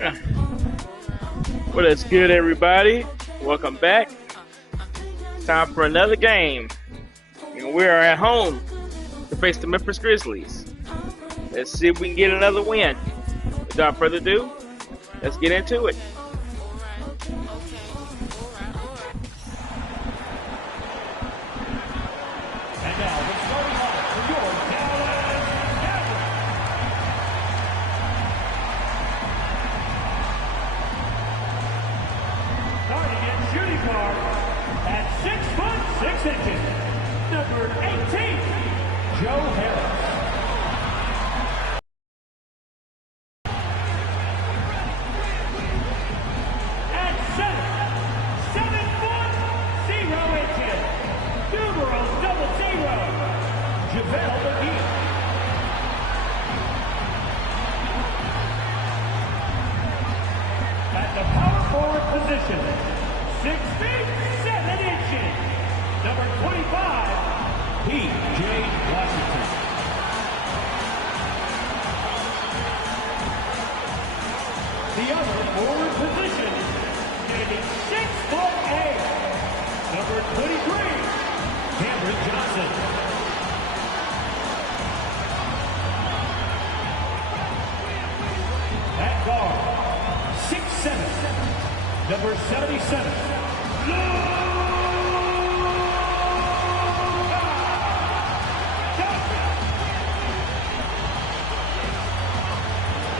Well, that's good, everybody. Welcome back. Time for another game. And we are at home to face the Memphis Grizzlies. Let's see if we can get another win. Without further ado, let's get into it. And now, the starting lineup for your Dallas Mavericks. Starting at shooting guard at 6'6", number 18, Joe Harris. At center, 7'0", numero 00, JaVale McGee. At the power forward position, 6 feet 7 inches, number 25, P.J. Washington. The other forward position, standing 6'8", number 23, Cameron Johnson. At guard, 6'7", number 77,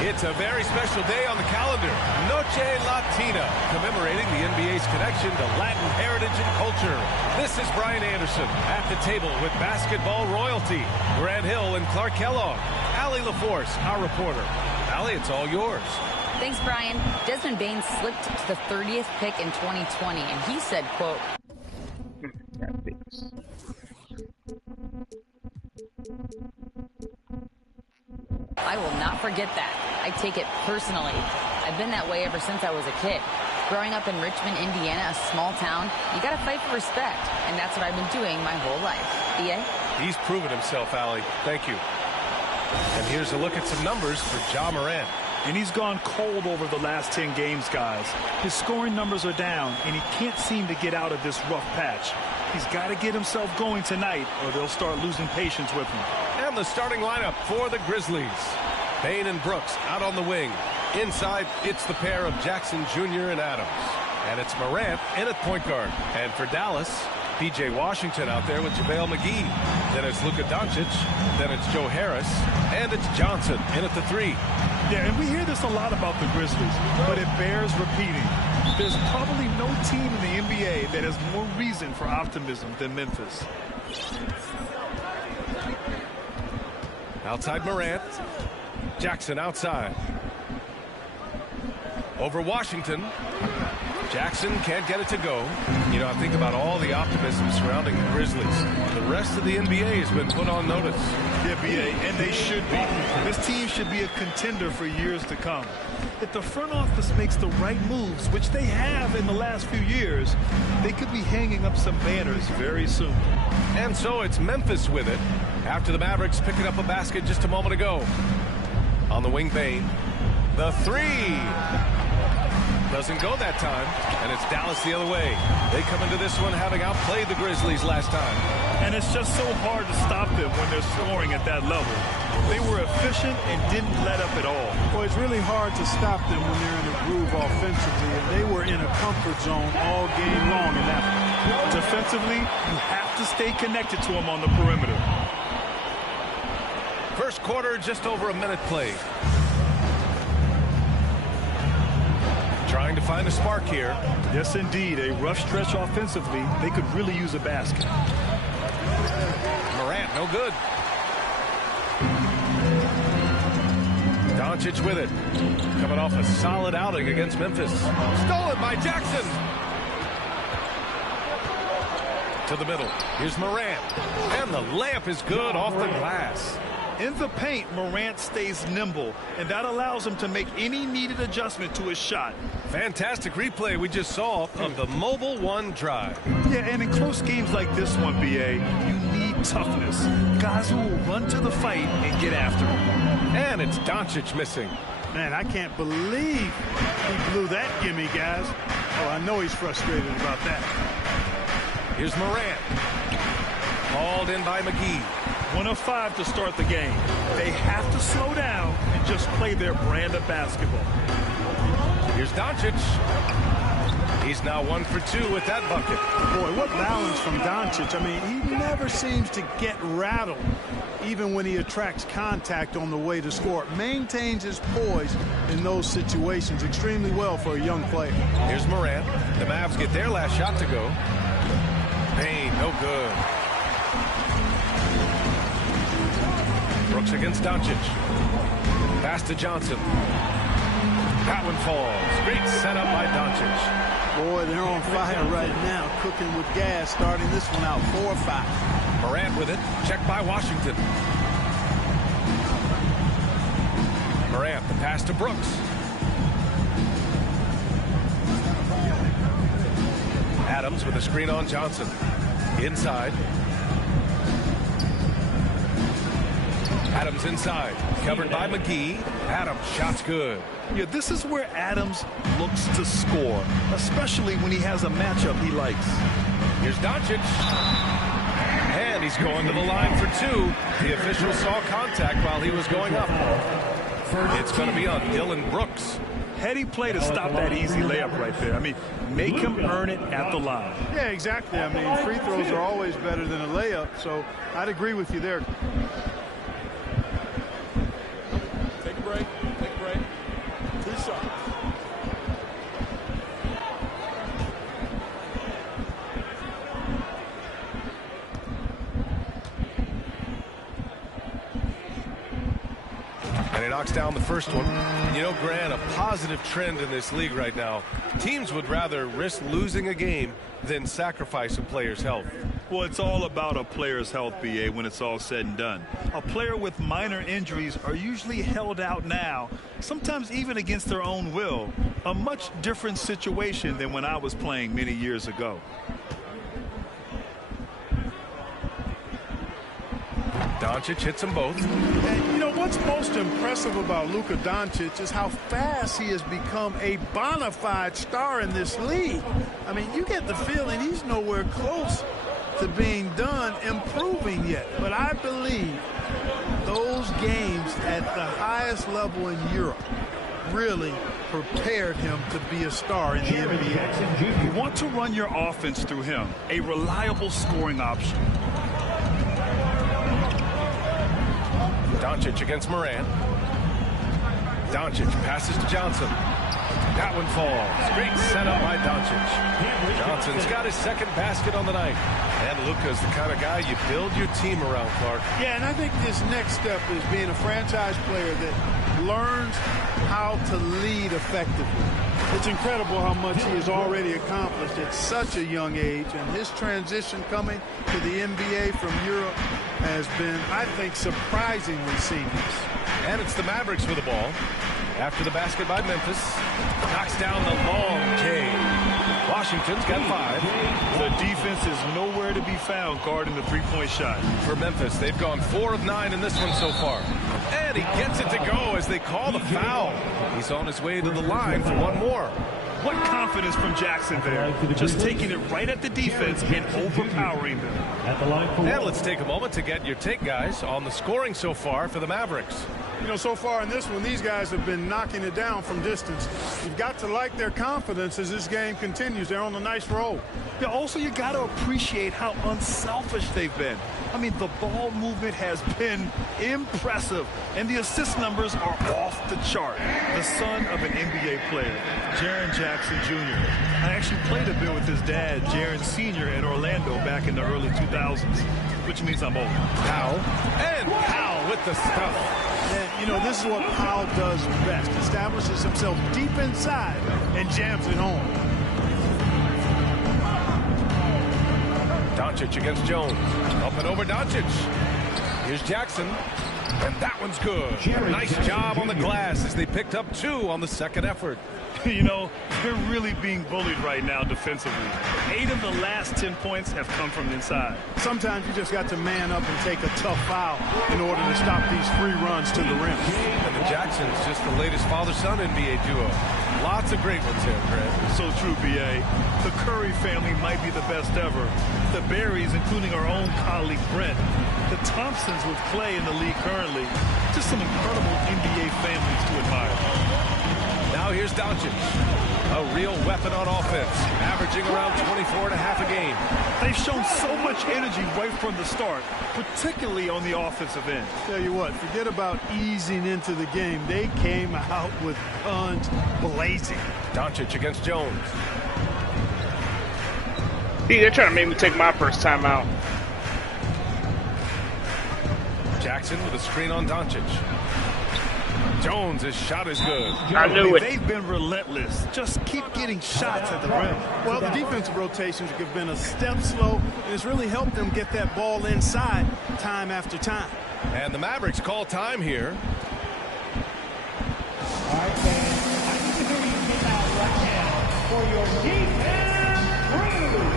It's a very special day on the calendar, Noche Latina, commemorating the NBA's connection to Latin heritage and culture. This is Brian Anderson at the table with basketball royalty, Grant Hill and Clark Kellogg. Allie LaForce, our reporter. Allie, it's all yours. Thanks, Brian. Desmond Bain slipped to the 30th pick in 2020, and he said, quote, "I will not forget that. I take it personally. I've been that way ever since I was a kid. Growing up in Richmond, Indiana, a small town, you gotta fight for respect, and that's what I've been doing my whole life." B.A.? He's proven himself, Allie. Thank you. And here's a look at some numbers for Ja Morant. And he's gone cold over the last 10 games, guys. His scoring numbers are down, and he can't seem to get out of this rough patch. He's got to get himself going tonight, or they'll start losing patience with him. And the starting lineup for the Grizzlies. Bain and Brooks out on the wing. Inside, it's the pair of Jackson Jr. and Adams. And it's Morant in at point guard. And for Dallas, P.J. Washington out there with JaVale McGee. Then it's Luka Doncic. Then it's Joe Harris. And it's Johnson in at the 3. Yeah, and we hear this a lot about the Grizzlies, but it bears repeating. There's probably no team in the NBA that has more reason for optimism than Memphis. Outside Morant. Jackson outside. Over Washington. Jackson can't get it to go. You know, I think about all the optimism surrounding the Grizzlies. The rest of the NBA has been put on notice. Yeah, B.A., and they should be. This team should be a contender for years to come. If the front office makes the right moves, which they have in the last few years, they could be hanging up some banners very soon. And so it's Memphis with it after the Mavericks picking up a basket just a moment ago. On the wing, Bain. The 3. Doesn't go that time, and it's Dallas the other way. They come into this one having outplayed the Grizzlies last time. And it's just so hard to stop them when they're scoring at that level. They were efficient and didn't let up at all. Well, it's really hard to stop them when they're in a groove offensively, and they were in a comfort zone all game long in that one. Defensively, you have to stay connected to them on the perimeter. First quarter, just over a minute played. Trying to find a spark here. Yes, indeed. A rough stretch offensively. They could really use a basket. Morant, no good. Doncic with it. Coming off a solid outing against Memphis. Stolen by Jackson. To the middle. Here's Morant. And the layup is good off the glass. In the paint, Morant stays nimble, and that allows him to make any needed adjustment to his shot. Fantastic replay we just saw of the Mobile One drive. Yeah, and in close games like this one, B.A., you need toughness. Guys who will run to the fight and get after him. And it's Doncic missing. Man, I can't believe he blew that gimme, guys. Oh, I know he's frustrated about that. Here's Morant. Called in by McGee. 1 of 5 to start the game. They have to slow down and just play their brand of basketball. Here's Doncic. He's now 1 for 2 with that bucket. Boy, what balance from Doncic. I mean, he never seems to get rattled, even when he attracts contact on the way to score. Maintains his poise in those situations extremely well for a young player. Here's Morant. The Mavs get their last shot to go. Payne, no good. Brooks against Doncic. Pass to Johnson. That one falls. Great setup by Doncic. Boy, they're on fire right now, cooking with gas, starting this one out 4-5. Morant with it. Checked by Washington. Morant, the pass to Brooks. Adams with a screen on Johnson. Inside. Adams inside. Covered by McGee. Adams, shot's good. Yeah, this is where Adams looks to score, especially when he has a matchup he likes. Here's Doncic. And he's going to the line for 2. The official saw contact while he was going up. It's going to be on Dylan Brooks. Heady play to stop that easy layup right there. I mean, make him earn it at the line. Yeah, exactly. I mean, free throws are always better than a layup, so I'd agree with you there. Take a break. Take a break. 2 shots. And he knocks down the first one. You know, Grant, a positive trend in this league right now. Teams would rather risk losing a game than sacrifice a player's health. Well, it's all about a player's health, BA, when it's all said and done. A player with minor injuries are usually held out now, sometimes even against their own will. A much different situation than when I was playing many years ago. Doncic hits them both. And you know what's most impressive about Luka Doncic is how fast he has become a bona fide star in this league. I mean, you get the feeling he's nowhere close to being done improving yet. But I believe those games at the highest level in Europe really prepared him to be a star in the NBA. You want to run your offense through him, a reliable scoring option. Doncic against Morant. Doncic passes to Johnson. That one falls. Great setup by Doncic. Johnson's got his second basket on the night. And Luka's the kind of guy you build your team around, Clark. Yeah, and I think this next step is being a franchise player that learns how to lead effectively. It's incredible how much he has already accomplished at such a young age, and his transition coming to the NBA from Europe has been, I think, surprisingly seamless. And it's the Mavericks with the ball. After the basket by Memphis. Knocks down the long K. Washington's got 5. The defense is nowhere to be found guarding the three-point shot. For Memphis, they've gone 4 of 9 in this one so far. And he gets it to go as they call the foul. He's on his way to the line for one more. What confidence from Jackson there. Just taking it right at the defense and overpowering them. And let's take a moment to get your take, guys, on the scoring so far for the Mavericks. You know, so far in this one, these guys have been knocking it down from distance. You've got to like their confidence as this game continues. They're on a nice roll. Yeah, also, you got to appreciate how unselfish they've been. I mean, the ball movement has been impressive, and the assist numbers are off the chart. The son of an NBA player, Jaren Jackson Jr. I actually played a bit with his dad, Jaren Sr. in Orlando back in the early 2000s, which means I'm old. Powell. And Powell with the stuff. And, you know, this is what Powell does best. Establishes himself deep inside and jams it home. Doncic against Jones. Up and over Doncic. Here's Jackson. And that one's good. Nice job on the glass as they picked up 2 on the second effort. You know, they're really being bullied right now defensively. 8 of the last 10 points have come from inside. Sometimes you just got to man up and take a tough foul in order to stop these free runs to the rim. And the Jacksons, just the latest father-son NBA duo. Lots of great ones here, Fred. So true, B.A. The Curry family might be the best ever. The Berries, including our own colleague Brent. The Thompsons with Clay in the league currently. Just some incredible NBA families to admire. Now here's Doncic. A real weapon on offense, averaging around 24 and a half a game. They've shown so much energy right from the start, particularly on the offensive end. Tell you what, forget about easing into the game. They came out with guns blazing. Doncic against Jones. See, they're trying to make me take my first time out. Jackson with a screen on Doncic. Jones, his shot is good. I knew it. They've been relentless. Just keep getting shots at the rim. Well, the defensive rotations have been a step slow, and it's really helped them get that ball inside time after time. And the Mavericks call time here. All right, fans. I need to hear you get out right now for your defense crew.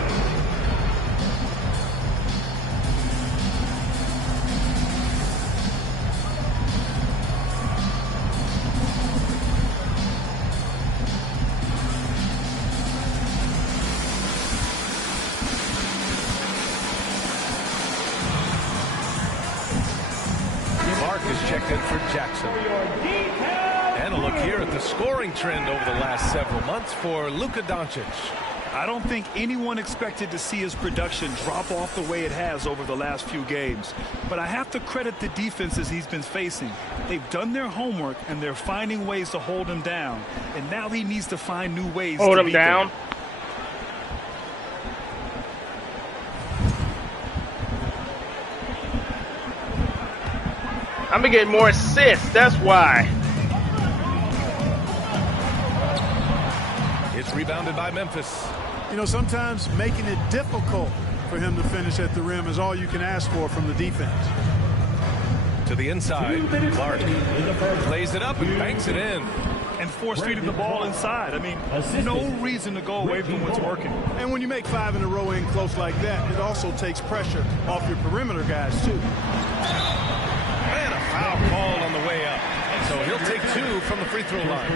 Checked in for Jackson. And a look here at the scoring trend over the last several months for Luka Doncic. I don't think anyone expected to see his production drop off the way it has over the last few games. But I have to credit the defenses he's been facing. They've done their homework, and they're finding ways to hold him down. And now he needs to find new ways Hold to him beat down. them. I'm gonna get more assists. That's why. It's rebounded by Memphis. You know, sometimes making it difficult for him to finish at the rim is all you can ask for from the defense. To the inside, Clark plays it up and banks it in. And force-feeding the ball inside. I mean, no reason to go away from what's working. And when you make 5 in a row in close like that, it also takes pressure off your perimeter guys, too. And a foul called on the way up. So he'll take 2 from the free throw line.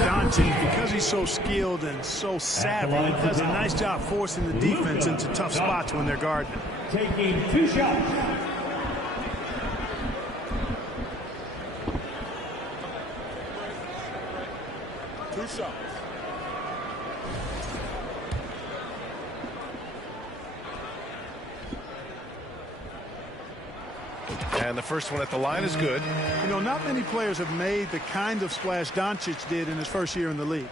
Doncic, because he's so skilled and so savvy, does a nice job forcing the defense into tough spots when they're guarding him. Taking 2 shots. And the first one at the line is good. You know, not many players have made the kind of splash Doncic did in his first year in the league.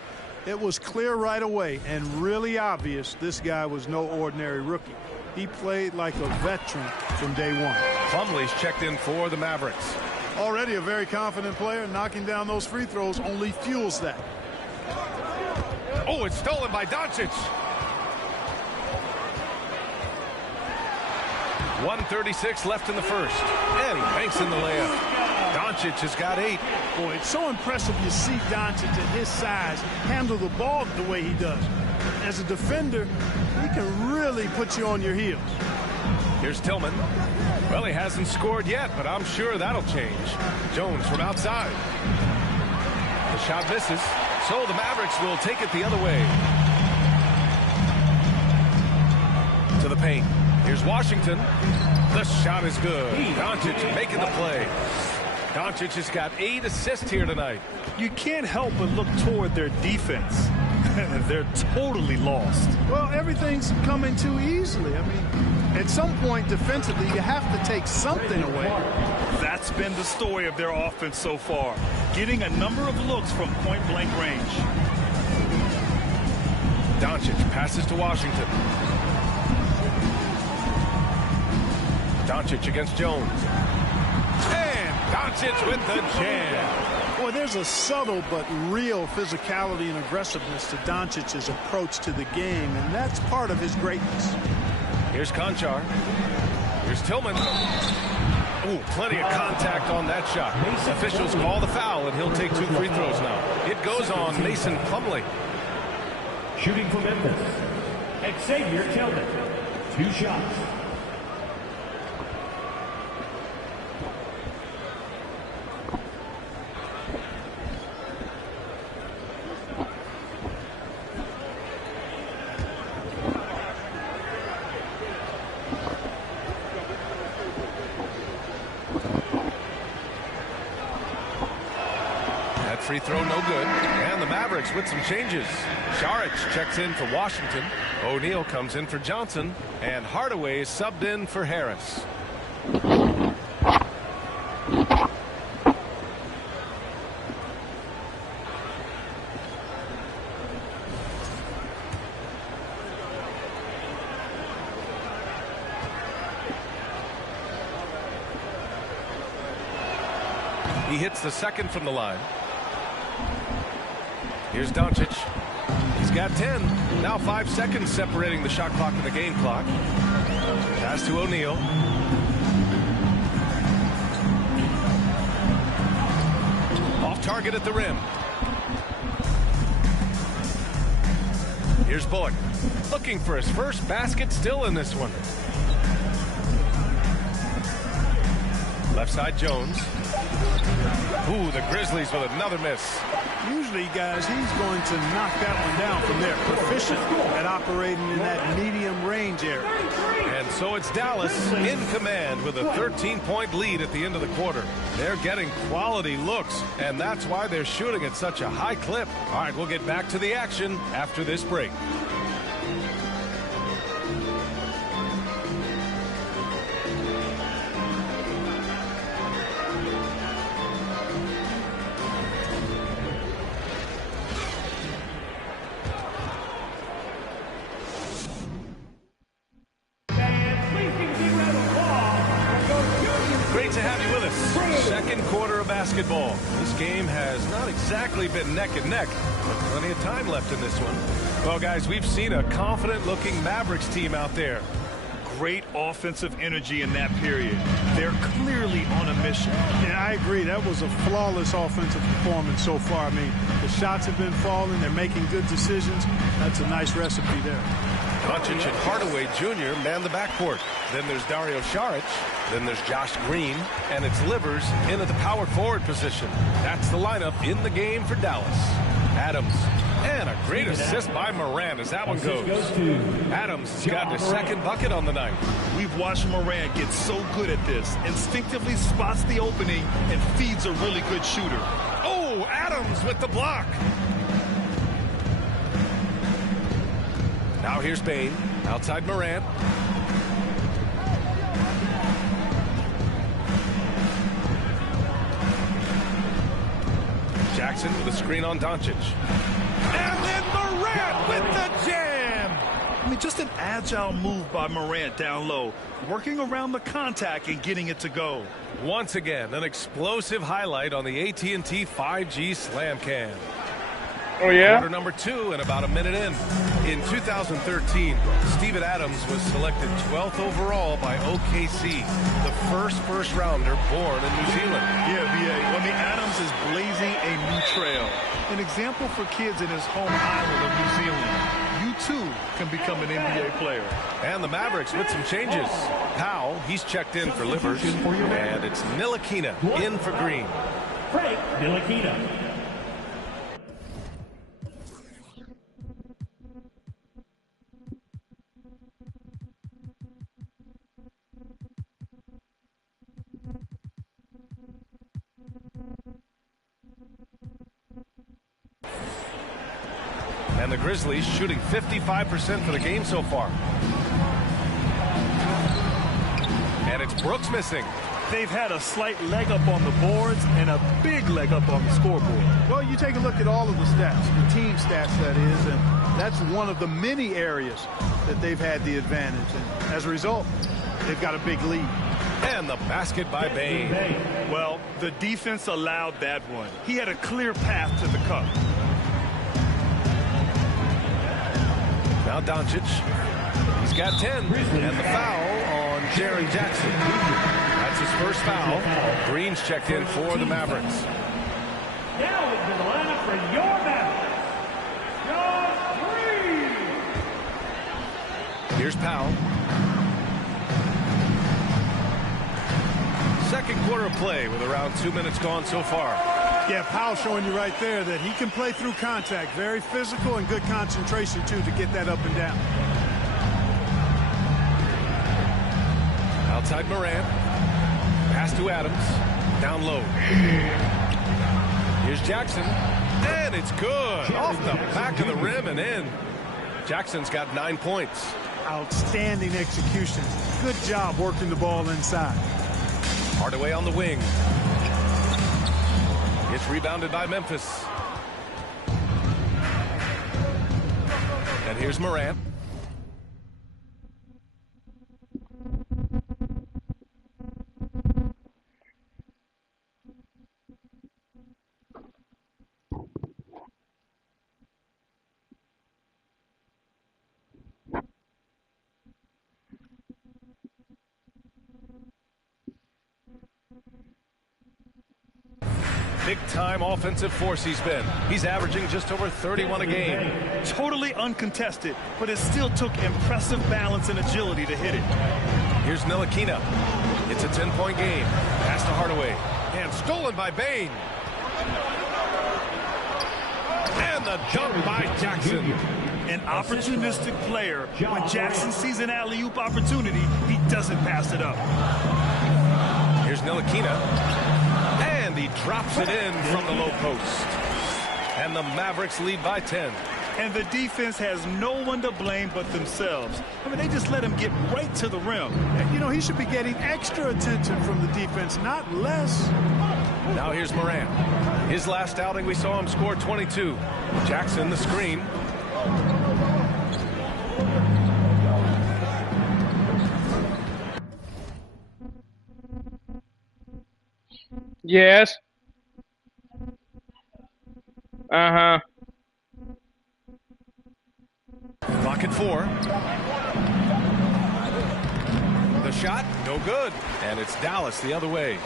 It was clear right away and really obvious this guy was no ordinary rookie. He played like a veteran from day one. Plumlee's checked in for the Mavericks. Already a very confident player. Knocking down those free throws only fuels that. Oh, it's stolen by Doncic. 1:36 left in the first. And he banks in the layup. Doncic has got 8. Boy, it's so impressive you see Doncic at his size handle the ball the way he does. As a defender, he can really put you on your heels. Here's Tillman. Well, he hasn't scored yet, but I'm sure that'll change. Jones from outside. The shot misses, so the Mavericks will take it the other way. To the paint. Here's Washington. The shot is good. Doncic making the play. Doncic has got 8 assists here tonight. You can't help but look toward their defense. They're totally lost. Well, everything's coming too easily. I mean, at some point defensively, you have to take something away. That's been the story of their offense so far. Getting a number of looks from point-blank range. Doncic passes to Washington. Doncic against Jones. And Doncic with the jam. Boy, there's a subtle but real physicality and aggressiveness to Doncic's approach to the game, and that's part of his greatness. Here's Conchar. Here's Tillman. Ooh, plenty of contact on that shot. Officials call the foul, and he'll take 2 free throws now. It goes on Mason Plumlee. Shooting for Memphis, Xavier Tillman. 2 shots. Free throw no good. And the Mavericks with some changes. Saric checks in for Washington. O'Neal comes in for Johnson. And Hardaway is subbed in for Harris. He hits the second from the line. Here's Doncic. He's got 10. Now 5 seconds separating the shot clock and the game clock. Pass to O'Neal. Off target at the rim. Here's Bullock. Looking for his first basket, still in this one. Left side Jones. Ooh, the Grizzlies with another miss. Usually, guys, he's going to knock that one down from there. Proficient at operating in that medium range area. And so it's Dallas in command with a 13-point lead at the end of the quarter. They're getting quality looks, and that's why they're shooting at such a high clip. All right, we'll get back to the action after this break. Basketball. This game has not exactly been neck and neck, but plenty of time left in this one. Well, guys, we've seen a confident-looking Mavericks team out there. Great offensive energy in that period. They're clearly on a mission. Yeah, I agree. That was a flawless offensive performance so far. I mean, the shots have been falling. They're making good decisions. That's a nice recipe there. Doncic and Hardaway Jr. man the backcourt. Then there's Dario Saric. Then there's Josh Green. And it's Livers in at the power forward position. That's the lineup in the game for Dallas. Adams. And a great assist by Morant as that one goes. Adams has got his second bucket on the night. We've watched Morant get so good at this. Instinctively spots the opening and feeds a really good shooter. Oh, Adams with the block. Now here's Bane. Outside Morant. Jackson with a screen on Doncic. And then Morant with the jam. I mean, just an agile move by Morant down low, working around the contact and getting it to go. Once again, an explosive highlight on the AT&T 5G Slam Cam. Oh, yeah? Quarter number 2 and about a minute in. In 2013, Steven Adams was selected 12th overall by OKC, the first rounder born in New Zealand. Yeah, B.A. I mean, Adams is blazing a new trail. An example for kids in his home island of New Zealand. You, too, can become an NBA player. And the Mavericks with some changes. Powell, he's checked in for Livers. And it's Ntilikina in for Green. Frank Ntilikina. And the Grizzlies shooting 55% for the game so far. And it's Brooks missing. They've had a slight leg up on the boards and a big leg up on the scoreboard. Well, you take a look at all of the stats, the team stats, that is, and that's one of the many areas that they've had the advantage. And as a result, they've got a big lead. And the basket by Bane. Well, the defense allowed that one. He had a clear path to the cup. Now Doncic. He's got 10. And the foul on Jaren Jackson. That's his first foul. Green's checked in for the Mavericks. Now into the lineup for your Mavericks, Green. Here's Powell. Second quarter of play with around 2 minutes gone so far. Yeah, Powell showing you right there that he can play through contact. Very physical and good concentration, too, to get that up and down. Outside Morant. Pass to Adams. Down low. Here's Jackson. And it's good. Off the back of the rim and in. Jackson's got 9 points. Outstanding execution. Good job working the ball inside. Hardaway on the wing. It's rebounded by Memphis. And here's Morant. Big-time offensive force he's been. He's averaging just over 31 a game. Totally uncontested, but it still took impressive balance and agility to hit it. Here's Ntilikina. It's a 10-point game. Pass to Hardaway. And stolen by Bane. And the dunk by Jackson. An opportunistic player. When Jackson sees an alley-oop opportunity, he doesn't pass it up. Here's Ntilikina. And he drops it in from the low post. And the Mavericks lead by 10. And the defense has no one to blame but themselves. I mean, they just let him get right to the rim. You know, he should be getting extra attention from the defense, not less. Now here's Morant. His last outing, we saw him score 22. Jackson, the screen. Yes. Uh-huh. Clock at 4. The shot, no good. And it's Dallas the other way.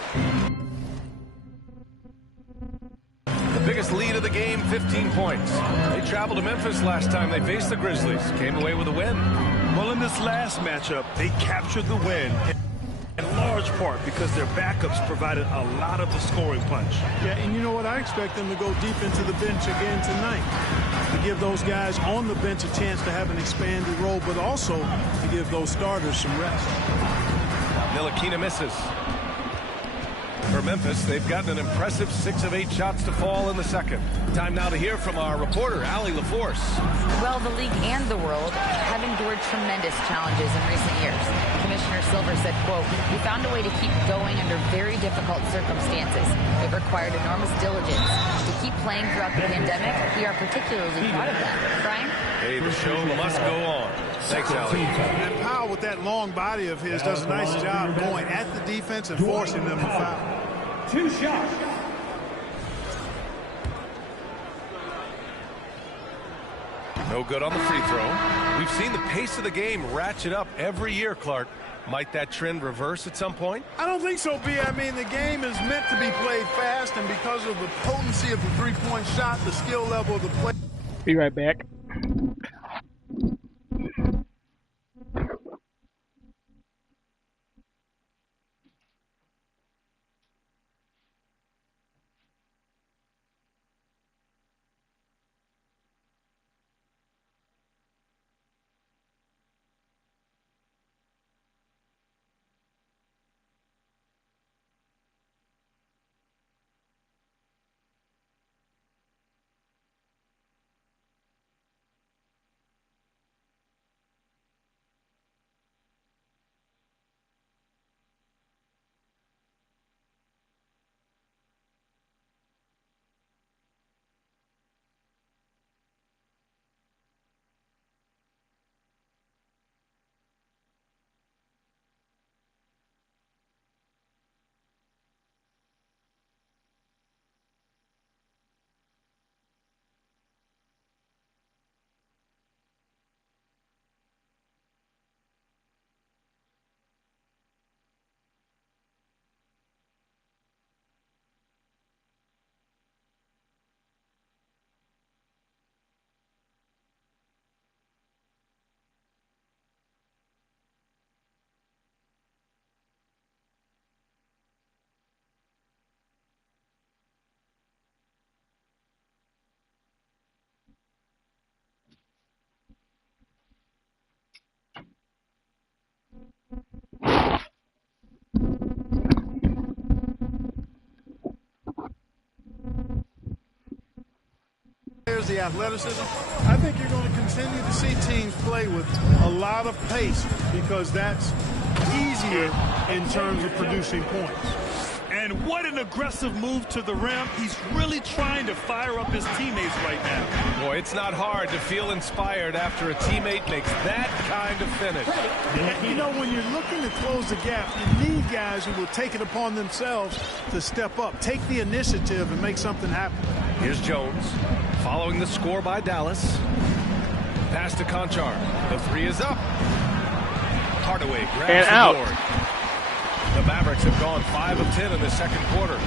The biggest lead of the game, 15 points. They traveled to Memphis last time they faced the Grizzlies. Came away with a win. Well, in this last matchup, they captured the win. In large part because their backups provided a lot of the scoring punch. Yeah, and you know what? I expect them to go deep into the bench again tonight. To give those guys on the bench a chance to have an expanded role, but also to give those starters some rest. Ntilikina misses. For Memphis, they've gotten an impressive 6 of 8 shots to fall in the second. Time now to hear from our reporter, Allie LaForce. Well, the league and the world have endured tremendous challenges in recent years. Commissioner Silver said, quote, "We found a way to keep going under very difficult circumstances. It required enormous diligence. To keep playing throughout the pandemic, we are particularly proud of them." Brian? Hey, the show must go on. Thanks, Allie. And Powell, with that long body of his, does a nice job going at the defense and forcing them to foul. 2 shots. No good on the free throw. We've seen the pace of the game ratchet up every year, Clark. Might that trend reverse at some point? I don't think so, B. I mean, the game is meant to be played fast, and because of the potency of the three-point shot, the skill level of the play. Be right back. there's the athleticism. I think you're going to continue to see teams play with a lot of pace because that's easier in terms of producing points. And what an aggressive move to the rim. He's really trying to fire up his teammates right now. Boy, it's not hard to feel inspired after a teammate makes that kind of finish. And, you know, when you're looking to close the gap, you need guys who will take it upon themselves to step up, take the initiative, and make something happen. Here's Jones, following the score by Dallas. Pass to Conchar. The three is up. Hardaway grabs And the out. board. The Mavericks have gone 5 of 10 in the second quarter.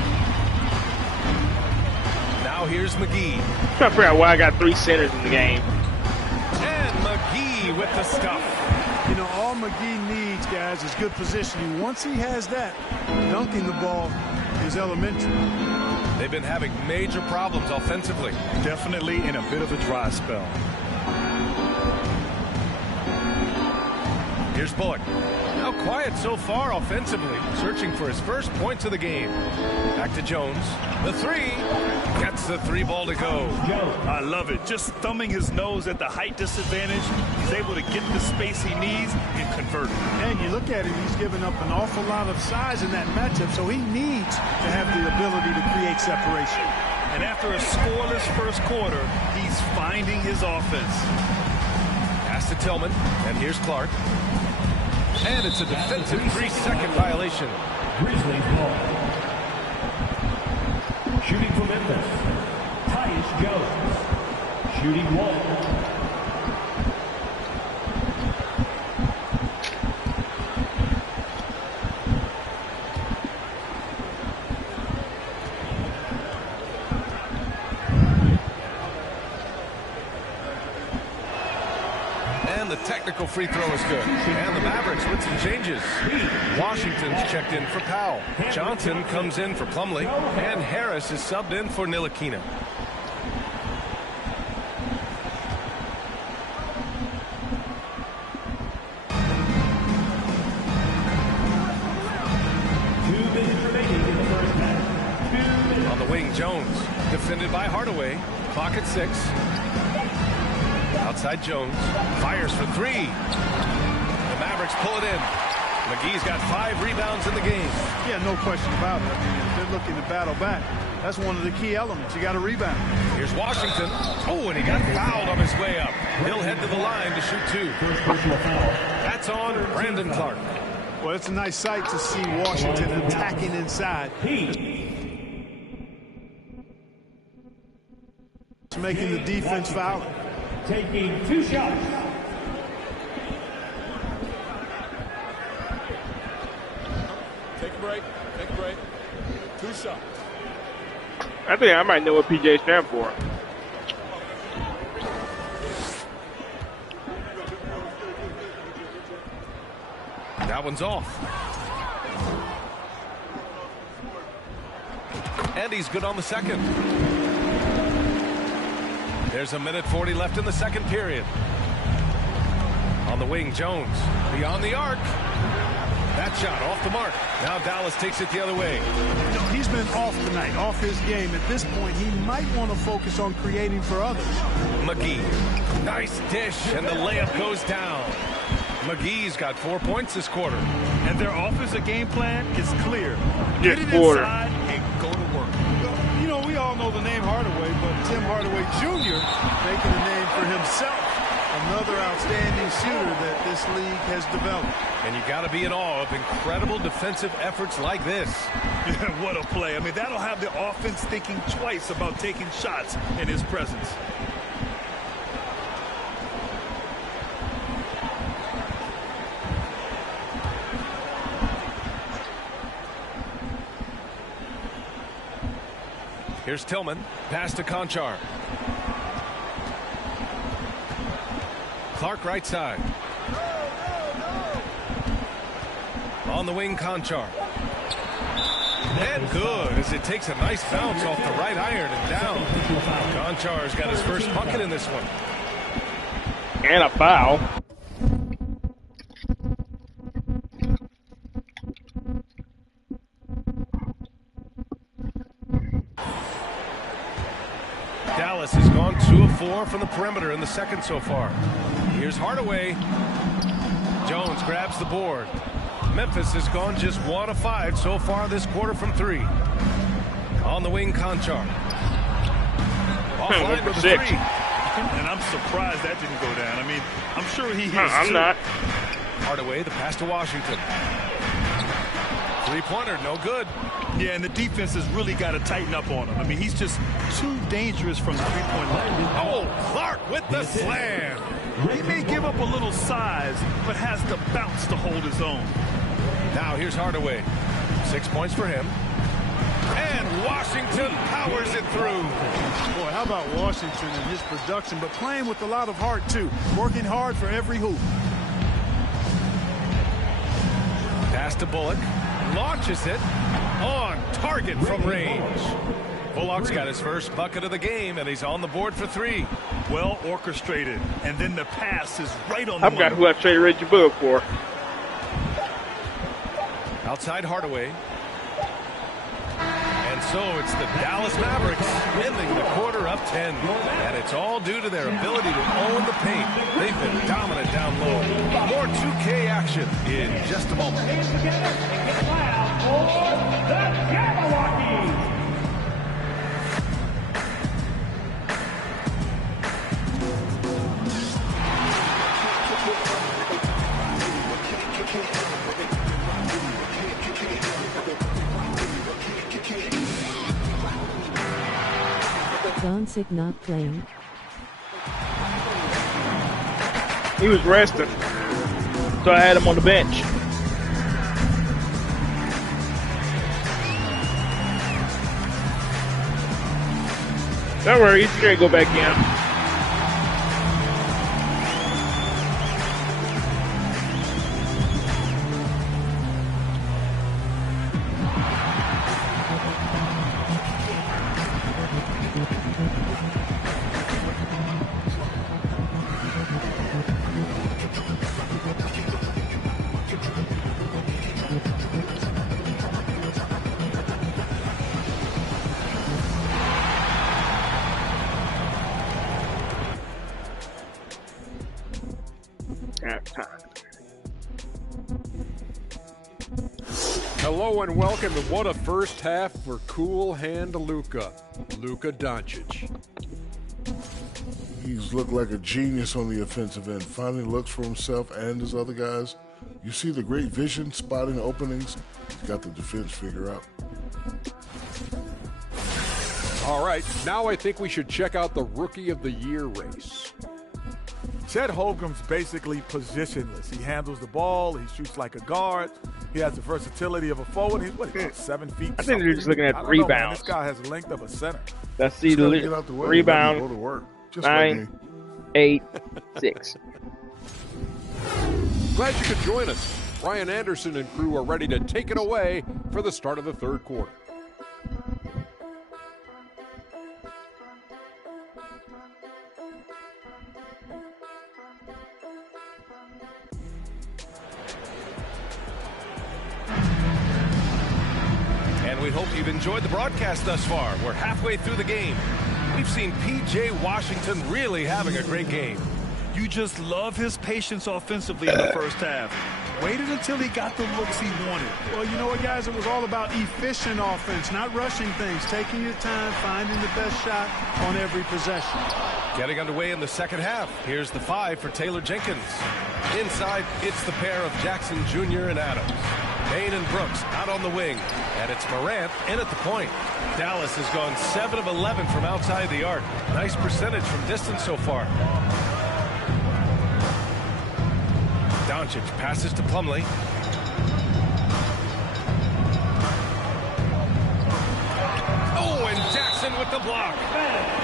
Now here's McGee. I'm trying to figure out why I got 3 centers in the game. And McGee with the stuff. You know, all McGee needs, guys, is good positioning. Once he has that, dunking the ball is elementary. They've been having major problems offensively. Definitely in a bit of a dry spell. Here's Bullock. Now quiet so far offensively, searching for his first points of the game. Back to Jones. The three. Gets the 3 ball to go. I love it. Just thumbing his nose at the height disadvantage. He's able to get the space he needs and convert it. And you look at him, he's given up an awful lot of size in that matchup, so he needs to have the ability to create separation. And after a scoreless first quarter, he's finding his offense. Pass to Tillman. And here's Clark. And it's a defensive 3-second violation. Grizzlies ball. Shooting from Memphis, Tyus Jones. Shooting wall. And the technical free throw is good. And the Mavericks with some changes. Washington's checked in for Powell. Johnson comes in for Plumlee. And Harris is subbed in for Ntilikina. On the wing, Jones. Defended by Hardaway. Clock at 6. Outside Jones. Fires for 3. The Mavericks pull it in. McGee's got 5 rebounds in the game. Yeah, no question about it. I mean, if they're looking to battle back, that's one of the key elements. You got to rebound. Here's Washington. Oh, and he got fouled on his way up. He'll head to the line to shoot 2. That's on Brandon Clark. Well, it's a nice sight to see Washington attacking inside. It's making the defense foul. Taking 2 shots. Take a break. Take a break. 2 shots. I think I might know what PJ stand for. That one's off. And he's good on the second. There's a minute 40 left in the second period. On the wing, Jones. Beyond the arc. That shot off the mark. Now Dallas takes it the other way. He's been off tonight, off his game. At this point, he might want to focus on creating for others. McGee. Nice dish, and the layup goes down. McGee's got 4 points this quarter. And their offensive game plan is clear. Yes, Get it quarter. inside and go to work. You know, we all know the name Hardaway, but Tim Hardaway Jr. making a name for himself. Another outstanding shooter that this league has developed. And you got to be in awe of incredible defensive efforts like this. What a play. I mean, that'll have the offense thinking twice about taking shots in his presence. Here's Tillman. Pass to Conchar. Clark right side. On the wing, Conchar. And good as it takes a nice bounce off the right iron and down. Conchar's got his first bucket in this one. And a foul. Dallas Dallas has gone 2 of 4 from the perimeter in the second so far. Here's Hardaway. Jones grabs the board. Memphis has gone just 1 of 5 so far this quarter from 3. On the wing, Conchar. Offline with the 3. And I'm surprised that didn't go down. I mean, I'm sure he hits I'm not. Hardaway, the pass to Washington. Three-pointer, no good. Yeah, and the defense has really got to tighten up on him. I mean, he's just too dangerous from the three-point line. Oh, Clark with the slam. He may give up a little size, but has the bounce to hold his own. Now here's Hardaway. 6 points for him. And Washington powers it through. Boy, how about Washington and his production, but playing with a lot of heart, too. Working hard for every hoop. Pass to Bullock. Launches it. On target from range. Bullock's got his first bucket of the game, and he's on the board for 3. Well orchestrated. And then the pass is right on the I forgot money. who I traded Reggie Bullock for. Outside Hardaway. And so it's the Dallas Mavericks ending the quarter up 10. And it's all due to their ability to own the paint. They've been dominant down low. More 2K action in just a moment. Together, make it loud for the Jabberwockies. Doncic not playing. He was resting, so I had him on the bench. Don't worry, he's gonna go back in. Hello and welcome to what a first half for cool hand Luka Doncic. He's looked like a genius on the offensive end, finding looks for himself and his other guys. You see the great vision, spotting openings. He's got the defense figured out. All right, now I think we should check out the Rookie of the Year race. Chet Holmgren's basically positionless. He handles the ball. He shoots like a guard. He has the versatility of a forward. He's 7 feet. I think they're just looking at rebounds. This guy has the length of a center. Let's see the rebound. Go to work. Just 9, like 8, 6. Glad you could join us. Brian Anderson and crew are ready to take it away for the start of the third quarter. And we hope you've enjoyed the broadcast thus far. We're halfway through the game. We've seen P.J. Washington really having a great game. You just love his patience offensively in the first half. Waited until he got the looks he wanted. Well, you know what, guys? It was all about efficient offense, not rushing things, taking your time, finding the best shot on every possession. Getting underway in the second half. Here's the 5 for Taylor Jenkins. Inside, it's the pair of Jackson Jr. and Adams. Payne and Brooks out on the wing. And it's Morant in at the point. Dallas has gone 7 of 11 from outside the arc. Nice percentage from distance so far. Doncic passes to Plumlee. Oh, and Jackson with the block.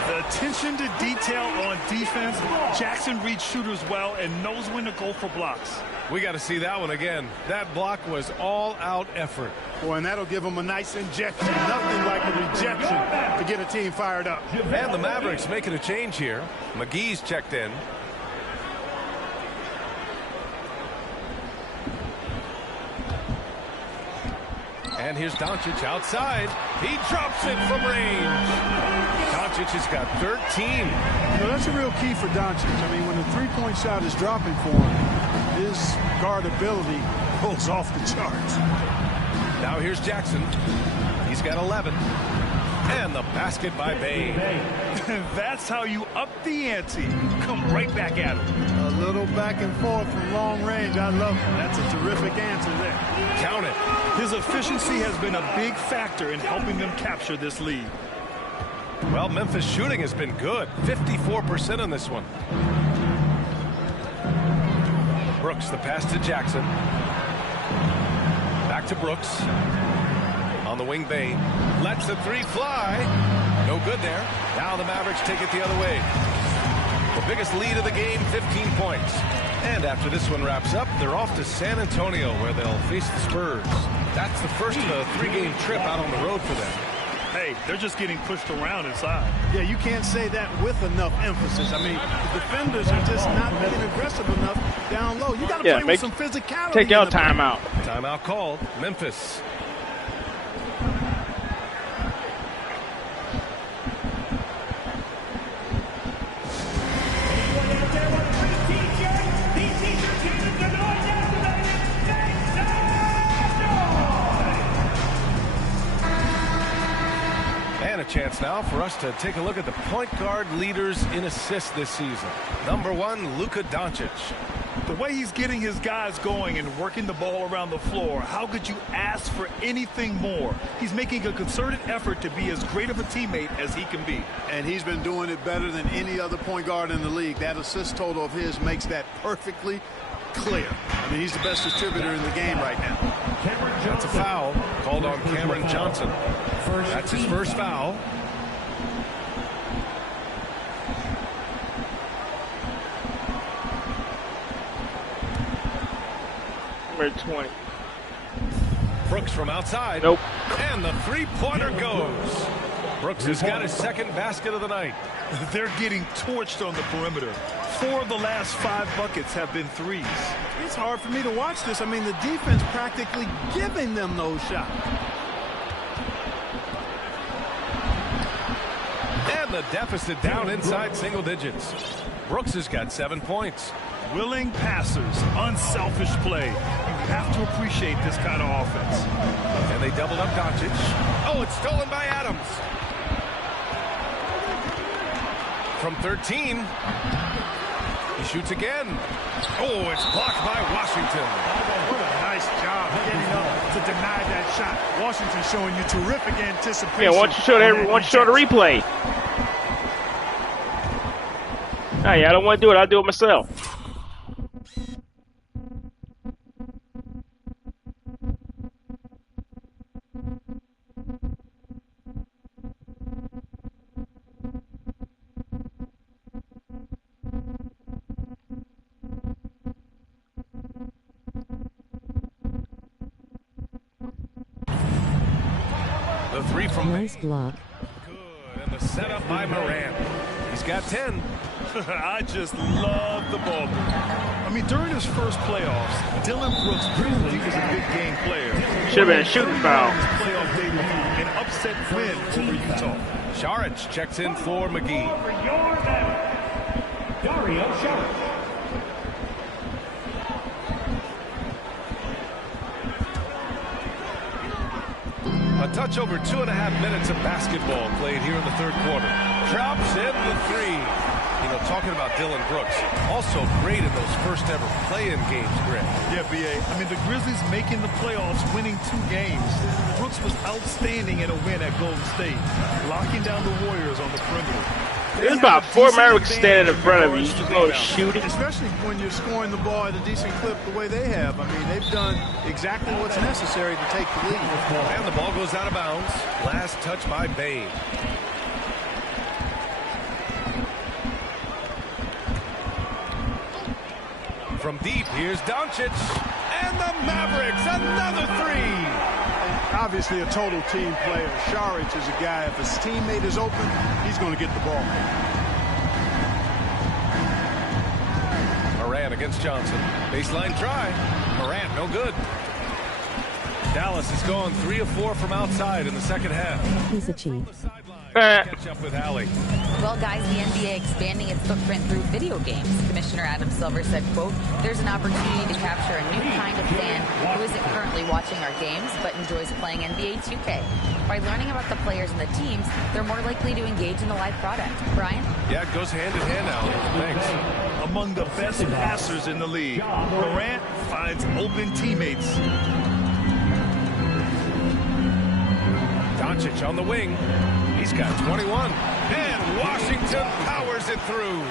The attention to detail on defense. Jackson reads shooters well and knows when to go for blocks. We got to see that one again. That block was all-out effort. Boy, and that'll give them a nice injection. Nothing like a rejection to get a team fired up. And the Mavericks making a change here. McGee's checked in. And here's Doncic outside. He drops it from range. Doncic has got 13. That's a real key for Doncic. I mean, when the three-point shot is dropping for him, his guardability goes off the charts. Now here's Jackson. He's got 11. And the basket by Bay. That's how you up the ante. Come right back at him. A little back and forth from long range. I love it. That's a terrific answer there. Count it. His efficiency has been a big factor in helping them capture this lead. Well, Memphis shooting has been good. 54% on this one. Brooks, the pass to Jackson. Back to Brooks. On the wing, Bay lets the three fly. No good there. Now the Mavericks take it the other way. The biggest lead of the game, 15 points. And after this one wraps up, they're off to San Antonio, where they'll face the Spurs. That's the first of a three-game trip out on the road for them. Hey, they're just getting pushed around inside. Yeah, you can't say that with enough emphasis. I mean, the defenders are just not being aggressive enough down low. You got to play with some physicality. Take your timeout. Timeout called. Memphis. A chance now for us to take a look at the point guard leaders in assists this season. Number 1, Luka Doncic. The way he's getting his guys going and working the ball around the floor, how could you ask for anything more? He's making a concerted effort to be as great of a teammate as he can be. And he's been doing it better than any other point guard in the league. That assist total of his makes that perfectly clear. I mean, he's the best distributor in the game right now. That's a foul called on Cameron Johnson. That's his first foul. Number 20. Brooks from outside. Nope. And the three-pointer goes. Brooks has got his second basket of the night. They're getting torched on the perimeter. 4 of the last 5 buckets have been threes. It's hard for me to watch this. I mean, the defense practically giving them those shots. And the deficit down inside single digits. Brooks has got 7 points. Willing passers, unselfish play. You have to appreciate this kind of offense. And they doubled up Doncic. Oh, it's stolen by Adams. From 13. He shoots again. Oh, it's blocked by Washington. What a nice job getting up to deny that shot. Washington showing you terrific anticipation. Yeah, why don't you show the replay? Hey, I don't want to do it. I'll do it myself. The three from Nice block. Good, and the setup by Morant. He's got 10. I just love the ball. I mean, during his first playoffs, Dylan Brooks proved he was a big game player. Should have been a shooting foul. Playoff debut, an upset win over Utah. Saric checks in for McGee. Dario Saric. A touch over 2.5 minutes of basketball played here in the third quarter. Drops in the three. You know, talking about Dylan Brooks, also great in those first ever play-in games, Greg. Yeah, B.A. I mean, the Grizzlies making the playoffs, winning 2 games. Brooks was outstanding in a win at Golden State, locking down the Warriors on the perimeter. There's about 4 Mavericks standing in front of you. You just go shooting. Especially when you're scoring the ball at a decent clip the way they have. I mean, they've done exactly what's necessary to take the lead. And the ball goes out of bounds. Last touch by Bane. From deep, here's Doncic. And the Mavericks, another three. And obviously a total team player. Saric is a guy, if his teammate is open, he's going to get the ball. Morant against Johnson. Baseline try. Morant, no good. Dallas has gone 3 of 4 from outside in the second half. He's a chief. Catch up with Allie. Well, guys, the NBA expanding its footprint through video games. Commissioner Adam Silver said, quote, "There's an opportunity to capture a new kind of fan who isn't currently watching our games but enjoys playing NBA 2K. By learning about the players and the teams, they're more likely to engage in the live product." Brian? Yeah, it goes hand in hand, Allie. Thanks. Among the best passers in the league, Morant finds open teammates. Doncic on the wing. He's got 21. And Washington powers it through.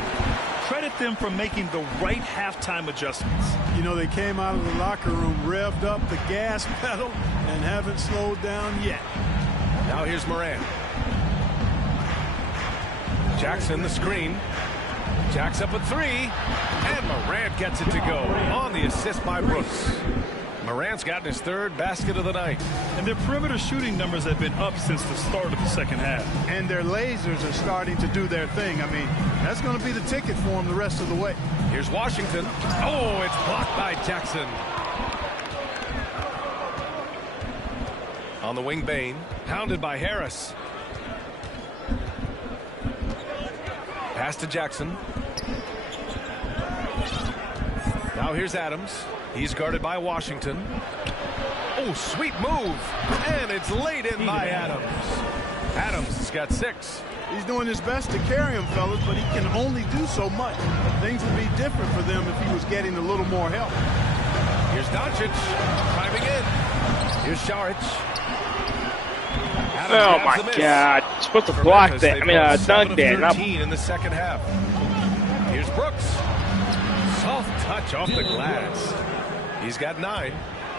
Credit them for making the right halftime adjustments. You know, they came out of the locker room, revved up the gas pedal, and haven't slowed down yet. Now here's Morant. Jackson the screen. Jacks up a 3. And Morant gets it to go on the assist by Brooks. Morant's gotten his 3rd basket of the night. And their perimeter shooting numbers have been up since the start of the second half. And their lasers are starting to do their thing. I mean, that's going to be the ticket for them the rest of the way. Here's Washington. Oh, it's blocked by Jackson. On the wing, Bain. Pounded by Harris. Pass to Jackson. Now here's Adams. He's guarded by Washington. Oh, sweet move. And it's laid in by Adams. Adams has got 6. He's doing his best to carry him, fellas, but he can only do so much. Things would be different for them if he was getting a little more help. Here's Doncic driving in. Here's Šarić. Oh my God! You're supposed to block that. I mean, dunk that. 13 in the second half. Here's Brooks. Soft touch off the glass. He's got 9.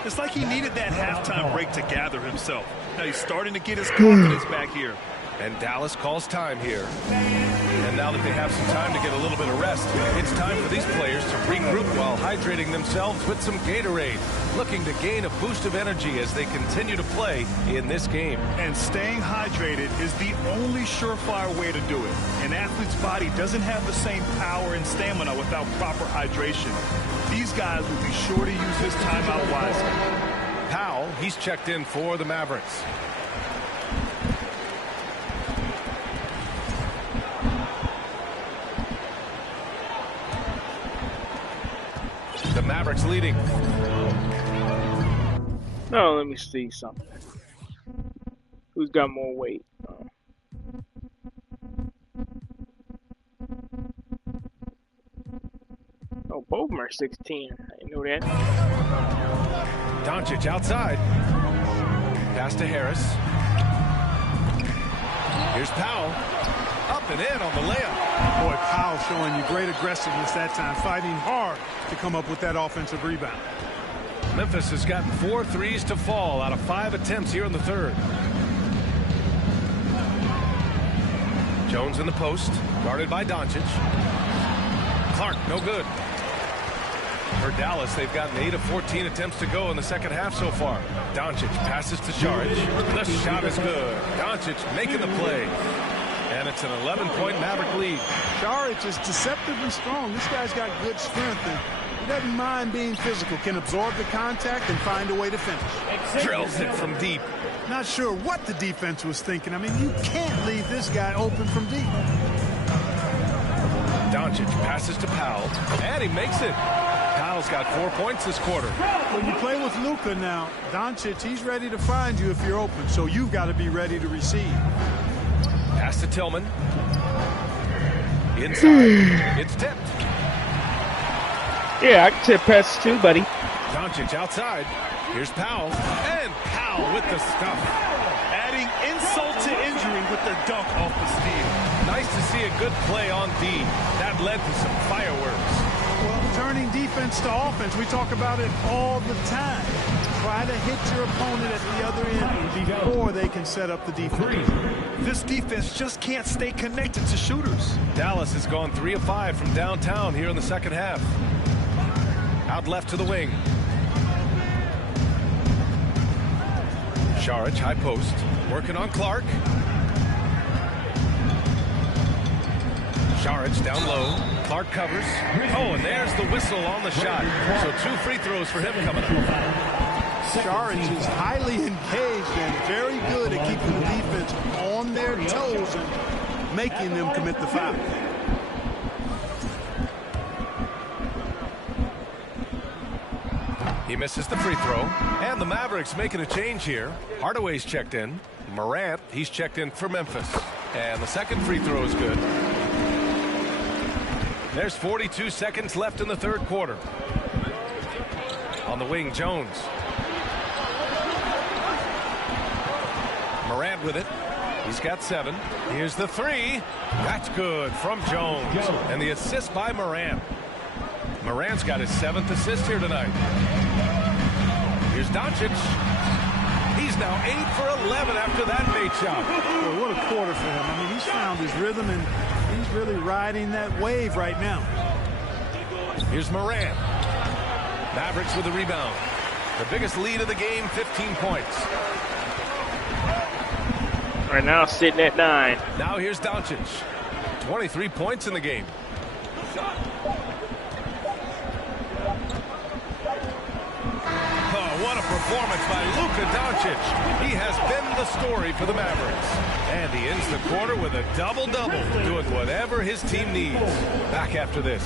It's like he needed that halftime break to gather himself. Now he's starting to get his confidence back here. And Dallas calls time here. And now that they have some time to get a little bit of rest, it's time for these players to regroup while hydrating themselves with some Gatorade, looking to gain a boost of energy as they continue to play in this game. And staying hydrated is the only surefire way to do it. An athlete's body doesn't have the same power and stamina without proper hydration. These guys will be sure to use this timeout wisely. Powell, he's checked in for the Mavericks. The Mavericks leading. No, let me see something. Who's got more weight? Oh, both of them are 16. I didn't know that. Doncic outside. Pass to Harris. Here's Powell. Up and in on the layup. Boy, Powell showing you great aggressiveness that time, fighting hard to come up with that offensive rebound. Memphis has gotten 4 threes to fall out of 5 attempts here in the third. Jones in the post, guarded by Doncic. Clark, no good. For Dallas, they've gotten 8 of 14 attempts to go in the second half so far. Doncic passes to Šarić. The shot is good. Doncic making the play. And it's an 11-point Maverick lead. Šarić is deceptively strong. This guy's got good strength, and he doesn't mind being physical, can absorb the contact and find a way to finish. Drills it from deep. Not sure what the defense was thinking. I mean, you can't leave this guy open from deep. Doncic passes to Powell, and he makes it. Powell's got 4 points this quarter. When you play with Luka now, Doncic, he's ready to find you if you're open, so you've got to be ready to receive. Pass to Tillman. Inside. It's tipped. Yeah, I can tip passes too, buddy. Doncic outside. Here's Powell. And Powell with the stuff. Adding insult to injury with the dunk off the steal. Nice to see a good play on D. That led to some fireworks. Well, turning defense to offense, we talk about it all the time. Try to hit your opponent at the other end before they can set up the defense. This defense just can't stay connected to shooters. Dallas has gone 3 of 5 from downtown here in the second half. Out left to the wing. Šarić, high post. Working on Clark. Šarić down low. Clark covers. Oh, and there's the whistle on the shot. So 2 free throws for him coming up. Saric is highly engaged and very good at keeping the defense on their toes and making them commit the foul. He misses the free throw. And the Mavericks making a change here. Hardaway's checked in. Morant, he's checked in for Memphis. And the second free throw is good. There's 42 seconds left in the third quarter. On the wing, Jones. Morant with it. He's got 7. Here's the 3. That's good from Jones. And the assist by Morant. Morant's got his 7th assist here tonight. Here's Doncic. He's now 8 for 11 after that made shot. Well, what a quarter for him. I mean, he's found his rhythm, and he's really riding that wave right now. Here's Morant. Mavericks with the rebound. The biggest lead of the game, 15 points. Right now, sitting at 9. Now here's Doncic. 23 points in the game. Oh, what a performance by Luka Doncic. He has been the story for the Mavericks. And he ends the quarter with a double-double, doing whatever his team needs. Back after this.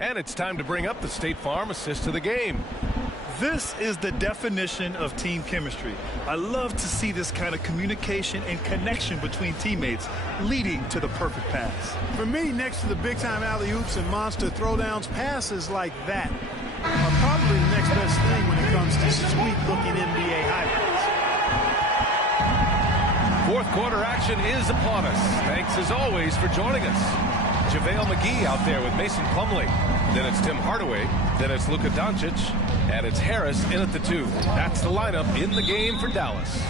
And it's time to bring up the State Farm assist to the game. This is the definition of team chemistry. I love to see this kind of communication and connection between teammates leading to the perfect pass. For me, next to the big-time alley-oops and monster throwdowns, passes like that are probably the next best thing when it comes to sweet-looking NBA highlights. Fourth quarter action is upon us. Thanks as always for joining us. JaVale McGee out there with Mason Plumlee. Then it's Tim Hardaway. Then it's Luka Doncic. And it's Harris in at the 2. That's the lineup in the game for Dallas.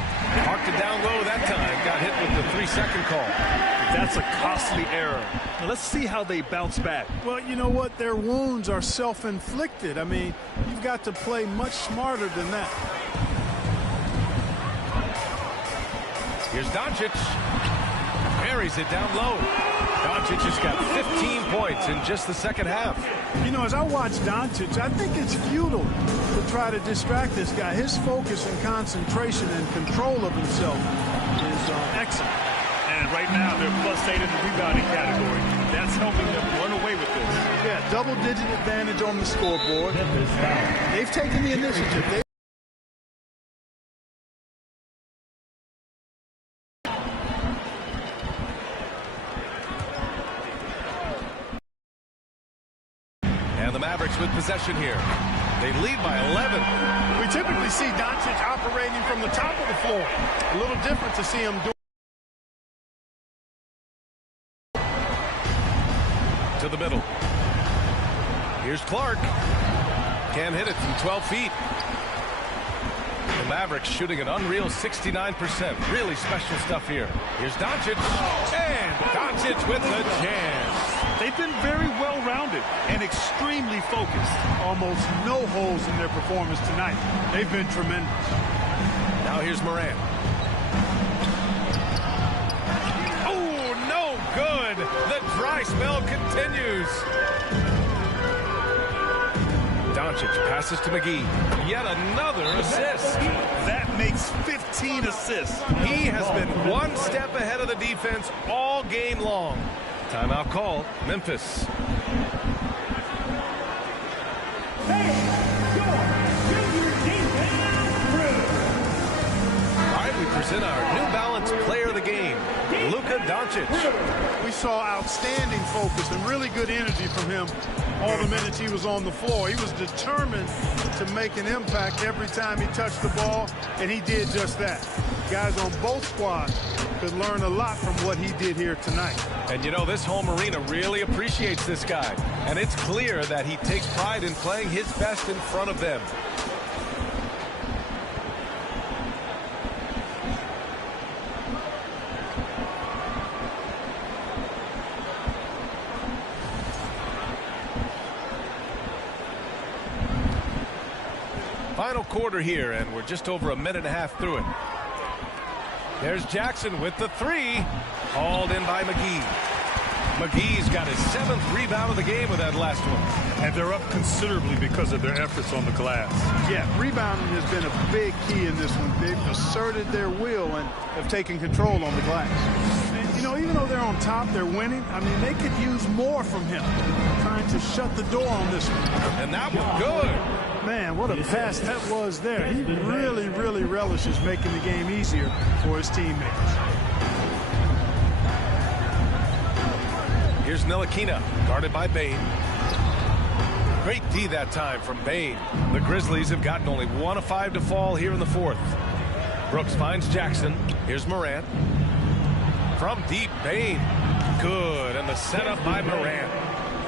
Parked it down low that time. Got hit with the 3-second call. That's a costly error. Now let's see how they bounce back. Well, you know what? Their wounds are self-inflicted. I mean, you've got to play much smarter than that. Here's Doncic. Buries it down low. Doncic has got 15 points in just the second half. You know, as I watch Doncic, I think it's futile to try to distract this guy. His focus and concentration and control of himself is excellent. And right now, they're +8 in the rebounding category. That's helping them run away with this. Yeah, double-digit advantage on the scoreboard. They've taken the initiative. And the Mavericks with possession here. They lead by 11. We typically see Doncic operating from the top of the floor. A little different to see him do. To the middle. Here's Clark. Can't hit it from 12 feet. The Mavericks shooting an unreal 69%. Really special stuff here. Here's Doncic. And Doncic with the chance. They've been very well-rounded and extremely focused. Almost no holes in their performance tonight. They've been tremendous. Now here's Morant. Oh, no good. The dry spell continues. Doncic passes to McGee. Yet another assist. That makes 15 assists. He has been one step ahead of the defense all game long. Timeout call, Memphis. All right, we present our New Balance player of the game, Luka Doncic. We saw outstanding focus and really good energy from him all the minutes he was on the floor. He was determined to make an impact every time he touched the ball, and he did just that. Guys on both squads could learn a lot from what he did here tonight. And you know, this home arena really appreciates this guy. And it's clear that he takes pride in playing his best in front of them. Final quarter here, and we're just over a minute and a half through it. There's Jackson with the three. Hauled in by McGee. McGee's got his 7th rebound of the game with that last one. And they're up considerably because of their efforts on the glass. Yeah, rebounding has been a big key in this one. They've asserted their will and have taken control on the glass. And, you know, even though they're on top, they're winning. I mean, they could use more from him. Trying to shut the door on this one. And that was good. Man, what a pass that was there. He really, really relishes making the game easier for his teammates. Here's Ntilikina, guarded by Bane. Great D that time from Bane. The Grizzlies have gotten only 1 of 5 to fall here in the 4th. Brooks finds Jackson. Here's Morant. From deep, Bane. Good, and the setup by Morant.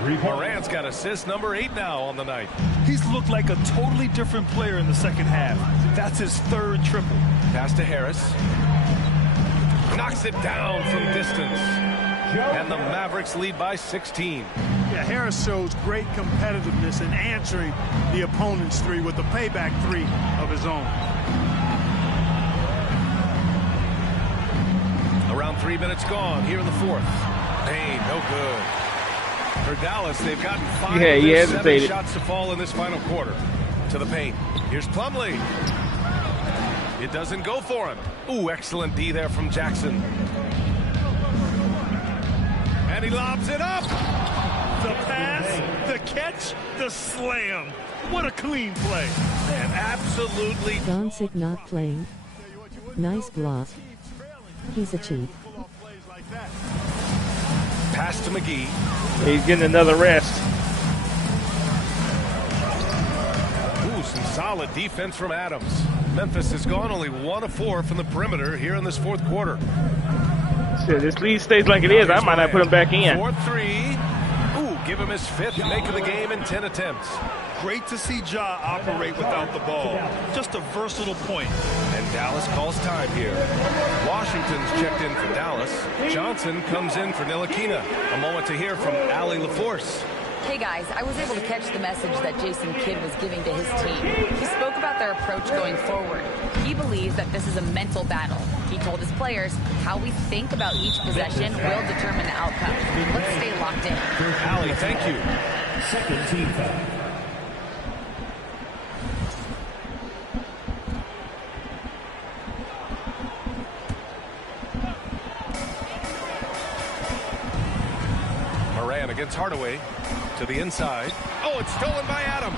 Morant's got assist number 8 now on the night. He's looked like a totally different player in the second half. That's his 3rd triple. Pass to Harris. Knocks it down from distance. And the Mavericks lead by 16. Yeah, Harris shows great competitiveness in answering the opponent's three with the payback three of his own. Around 3 minutes gone here in the 4th. Payne, no good. For Dallas, they've gotten 5 of their 7 shots to fall in this final quarter. To the paint. Here's Plumlee. It doesn't go for him. Ooh, excellent D there from Jackson. And he lobs it up. The pass, the catch, the slam. What a clean play. Man, absolutely. Doncic not playing. Nice block. He's a cheat. Pass to McGee. He's getting another rest. Ooh, some solid defense from Adams. Memphis has gone only 1 of 4 from the perimeter here in this 4th quarter. If this lead stays like it is, I might not put him back in. 4-3. Ooh, give him his 5th make of the game in 10 attempts. Great to see Ja operate without the ball. Just a versatile point. And Dallas calls time here. Washington's checked in for Dallas. Johnson comes in for Ntilikina. A moment to hear from Allie LaForce. Hey guys, I was able to catch the message that Jason Kidd was giving to his team. He spoke about their approach going forward. He believes that this is a mental battle. He told his players how we think about each possession will determine the outcome. Let's stay locked in. Allie, thank you. Second team foul. Moran against Hardaway. To the inside. Oh, it's stolen by Adams.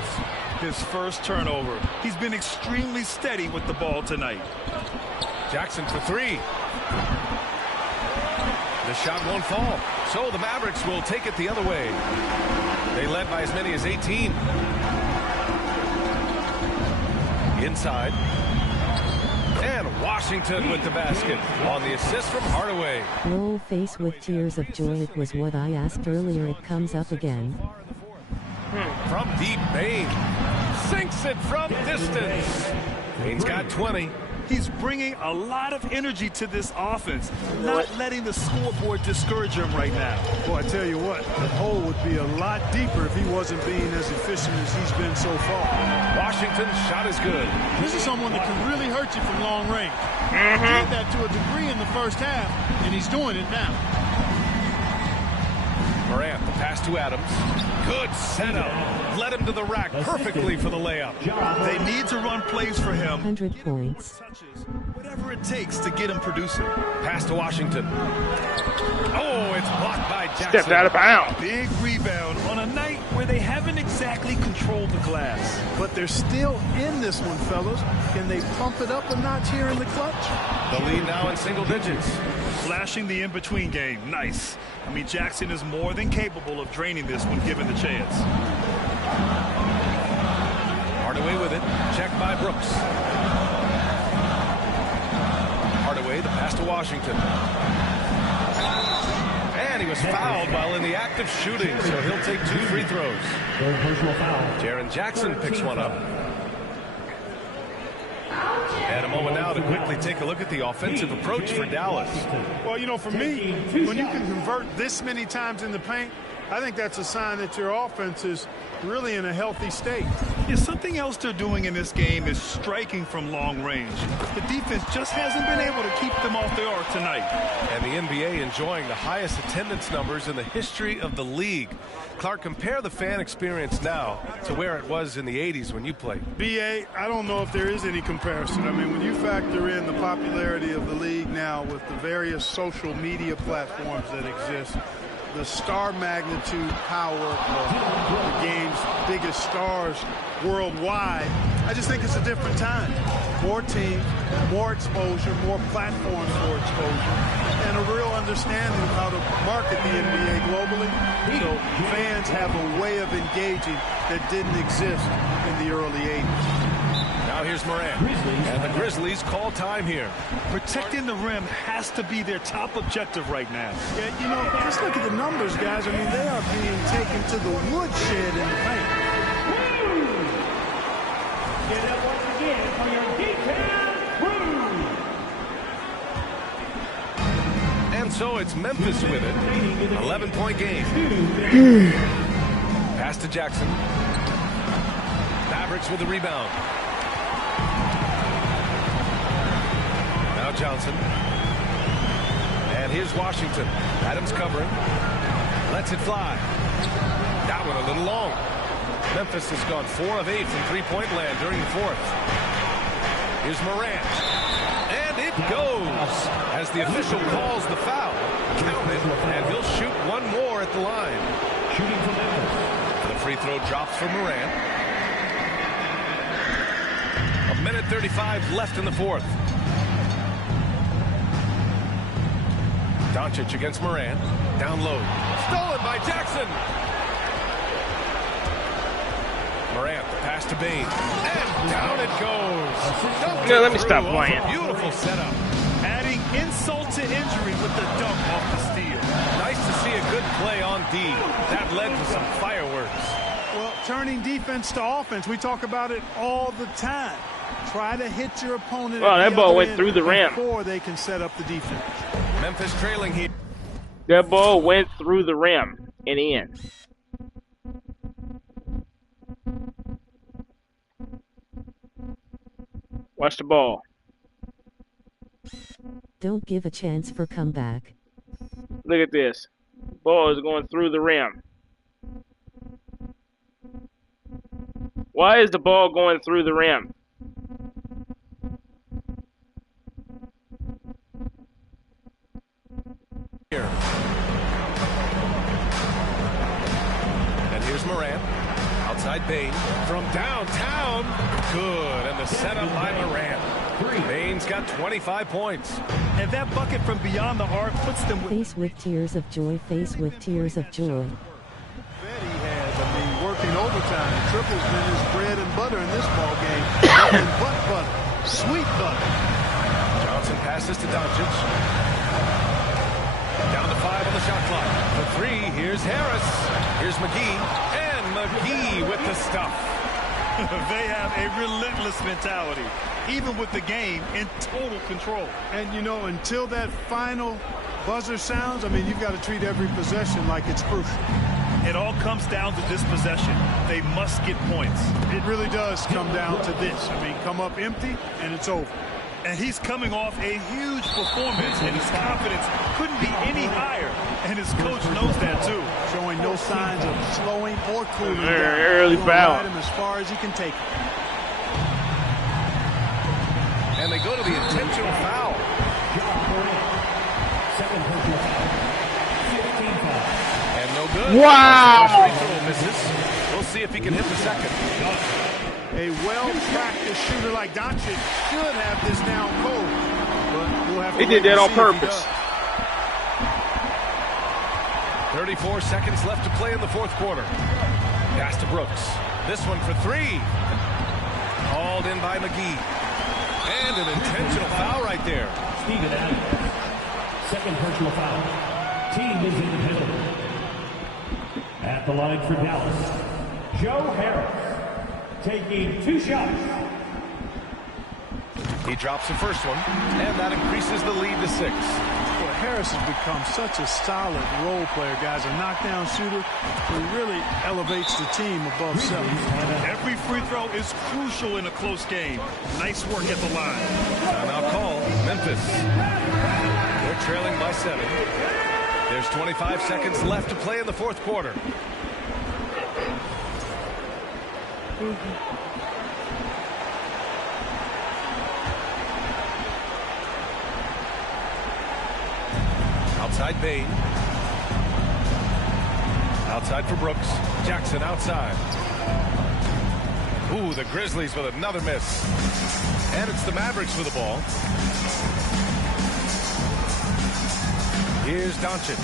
His first turnover. He's been extremely steady with the ball tonight. Jackson for 3. The shot won't fall. So the Mavericks will take it the other way. They led by as many as 18. Inside. And Washington with the basket on the assist from Hardaway. Roll face with tears of joy. It was what I asked earlier. It comes up again. From deep, Bane sinks it from distance. Bane's got 20. He's bringing a lot of energy to this offense, not letting the scoreboard discourage him right now. Boy, I tell you what, the hole would be a lot deeper if he wasn't being as efficient as he's been so far. Washington's shot is good. This is someone that can really hurt you from long range. He did that to a degree in the first half, and he's doing it now. Morant, the pass to Adams. Good setup. Led him to the rack perfectly for the layup. They need to run plays for him. 100 points. Whatever it takes to get him producing. Pass to Washington. Oh, it's blocked by Jackson. Stepped out of bounds. Big rebound on a night where they haven't exactly controlled the glass. But they're still in this one, fellas. Can they pump it up a notch here in the clutch? The lead now in single digits. Flashing the in-between game. Nice. I mean, Jackson is more than capable of draining this when given the chance. Hardaway with it. Checked by Brooks. Hardaway, the pass to Washington. And he was fouled while in the act of shooting, so he'll take 2 free throws. Jaren Jackson picks one up. And a moment now to quickly take a look at the offensive approach for Dallas. Well, you know, for me, when you can convert this many times in the paint, I think that's a sign that your offense is really in a healthy state. Yeah, something else they're doing in this game is striking from long range. The defense just hasn't been able to keep them off the arc tonight. And the NBA enjoying the highest attendance numbers in the history of the league. Clark, compare the fan experience now to where it was in the 80s when you played. BA, I don't know if there is any comparison. I mean, when you factor in the popularity of the league now with the various social media platforms that exist, the star magnitude power of the game's biggest stars worldwide, I just think it's a different time. More teams, more exposure, more platforms for exposure, and a real understanding of how to market the NBA globally. So fans have a way of engaging that didn't exist in the early 80s. Now here's Morant, and the Grizzlies call time here. Protecting the rim has to be their top objective right now. Yeah, you know, just look at the numbers, guys. I mean, they are being taken to the woodshed in the paint. Get up once again for your D-Town crew. And so it's Memphis with it. 11-point game. Pass to Jackson. Mavericks with the rebound. Now Johnson. And here's Washington. Adams covering. Lets it fly. That one a little long. Memphis has gone 4 of 8 from three-point land during the fourth. Here's Morant. And it goes as the official calls the foul. Count it, and he'll shoot one more at the line. Shooting from Memphis. The free throw drops for Morant. 1:35 left in the fourth. Doncic against Morant. Down low. Stolen by Jackson. Morant, the pass to Bain. And down it goes. No, let me stop playing. Beautiful setup. Adding insult to injury with the dunk off the steal. Nice to see a good play on D. That led to some fireworks. Well, turning defense to offense, we talk about it all the time. Try to hit your opponent. Well, that ball went through the rim before they can set up the defense. Memphis trailing here. That ball went through the rim and in. Watch the ball. Don't give a chance for comeback. Look at this. Ball is going through the rim. Why is the ball going through the rim? Here. And here's Morant. Outside Bain. From downtown. Good. And the setup by Morant. Bain's got 25 points. And that bucket from beyond the arc puts them with... Face with tears of joy, face with tears of joy. He has, I mean, working overtime. Triples been his bread and butter in this ball game. Nothing but butter. Sweet butter. Johnson passes to Doncic. Down to 5 on the shot clock. For 3, here's Harris. Here's McGee. And McGee with the stuff. They have a relentless mentality, even with the game in total control. And, you know, until that final buzzer sounds, I mean, you've got to treat every possession like it's crucial. It all comes down to this possession. They must get points. It really does come down to this. I mean, come up empty, and it's over. And he's coming off a huge performance, and his confidence couldn't be any higher. And his coach knows that, too. Showing no signs of slowing or cooling down. Early foul. Ride him as far as he can take him. And they go to the intentional foul. Second personal foul. 15 foul. And no good. Wow. First free throw misses. We'll see if he can hit the second. A well-practiced shooter like Doncic should have this down cold. But we'll have to He did that on see if he purpose. does. 34 seconds left to play in the fourth quarter. Pass to Brooks. This one for 3. Called in by McGee. And an intentional foul right there. Steven Adams. Second personal foul. Team is in the penalty. At the line for Dallas, Joe Harris. Taking 2 shots. He drops the first one, and that increases the lead to 6. Well, Harris has become such a solid role player, guys. A knockdown shooter who really elevates the team above self. Every free throw is crucial in a close game. Nice work at the line. Timeout call, Memphis. They're trailing by 7. There's 25 seconds left to play in the fourth quarter. Outside Bain. Outside for Brooks. Jackson outside. Ooh, the Grizzlies with another miss. And it's the Mavericks with the ball. Here's Doncic.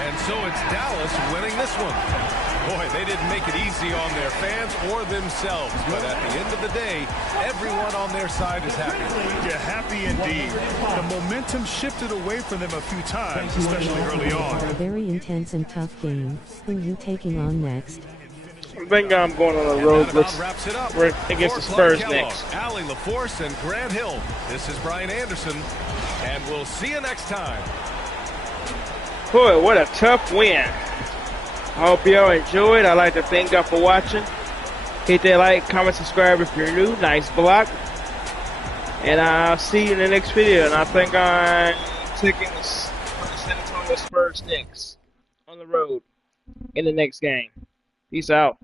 And so it's Dallas winning this one. Boy, they didn't make it easy on their fans or themselves. But at the end of the day, everyone on their side is happy. Yeah, happy indeed. The momentum shifted away from them a few times, especially early on. A very intense and tough game. Who you taking on next? I think I'm going on the road with we're against the Spurs next. Allie LaForce and Grant Hill. This is Brian Anderson, and we'll see you next time. Boy, what a tough win. I hope y'all enjoyed. I'd like to thank y'all for watching. Hit that like, comment, subscribe if you're new. Nice block. And I'll see you in the next video. And I think I'm taking the San Antonio Spurs next on the road in the next game. Peace out.